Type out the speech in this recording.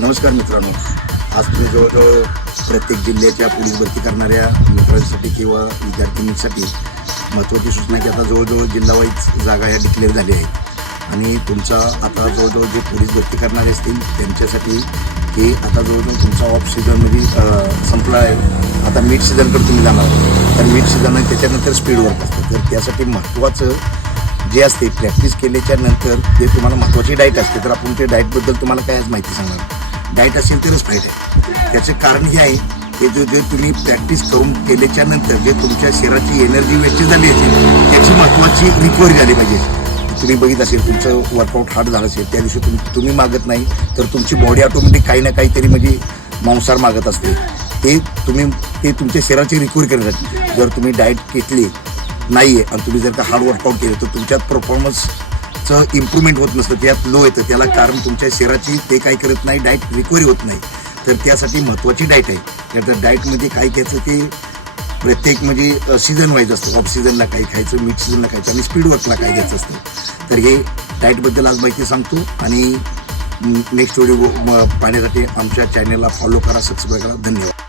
नमस्कार मित्रांनो, आज तुम्ही जवळजवळ प्रत्येक जिल्ह्याच्या पोलीस भरती करणाऱ्या मित्रांसाठी किंवा विद्यार्थिनींसाठी महत्त्वाची सूचना की आता जवळजवळ जिल्हावाईज जागा ह्या डिक्लेअर झाल्या आहेत आणि तुमचा आता जवळजवळ जे पोलीस भरती करणारे असतील त्यांच्यासाठी की आता जवळजवळ तुमचा ऑफ सीझनमध्ये संपला आहे. आता मिड सीझनकडे तुम्ही जाणार, तर मिड सीझन आहे त्याच्यानंतर स्पीड वर्क असतं. तर त्यासाठी महत्त्वाचं जे असते प्रॅक्टिस केल्याच्या नंतर जे तुम्हाला महत्त्वाची डाएट असते, तर आपण ते डाएटबद्दल तुम्हाला काय आज माहिती सांगणार. डाएट असेल तरच फाईट आहे. त्याचं कारण हे आहे की जे तुम्ही प्रॅक्टिस करून केल्याच्या नंतर जे तुमच्या शरीराची एनर्जी वेस्ट झाली असेल त्याची महत्त्वाची रिकव्हरी झाली पाहिजे. तुम्ही बघित असेल तुमचं वर्कआउट हार्ड झालं असेल त्या दिवशी तुम्ही मागत नाही तर तुमची बॉडी ऑटोमॅटिक काही ना काहीतरी म्हणजे मांसाहार मागत असते. ते तुमच्या शरीराची रिकव्हरी करण्यासाठी जर तुम्ही डाएट घेतली नाही आहे आणि तुम्ही जर का हार्ड वर्कआउट केलं तर तुमच्यात परफॉर्मन्सचं इम्प्रूव्हमेंट होत नसतं, त्यात लो येतं. त्याला कारण तुमच्या शरीराची ते काय करत नाही, डाएट रिकव्हरी होत नाही. तर त्यासाठी महत्त्वाची डाएट आहे. तर डाएटमध्ये काय घ्यायचं ते प्रत्येक म्हणजे सीझन वाईज असतं. ऑफ सीझनला काय खायचं, मिड सीझनला खायचं आणि स्पीड वर्कला काय घ्यायचं असतं. तर हे डाएटबद्दल आज माहिती सांगतो आणि नेक्स्ट व्हिडिओ पाहण्यासाठी आमच्या चॅनलला फॉलो करा, सबस्क्राईब करा. धन्यवाद.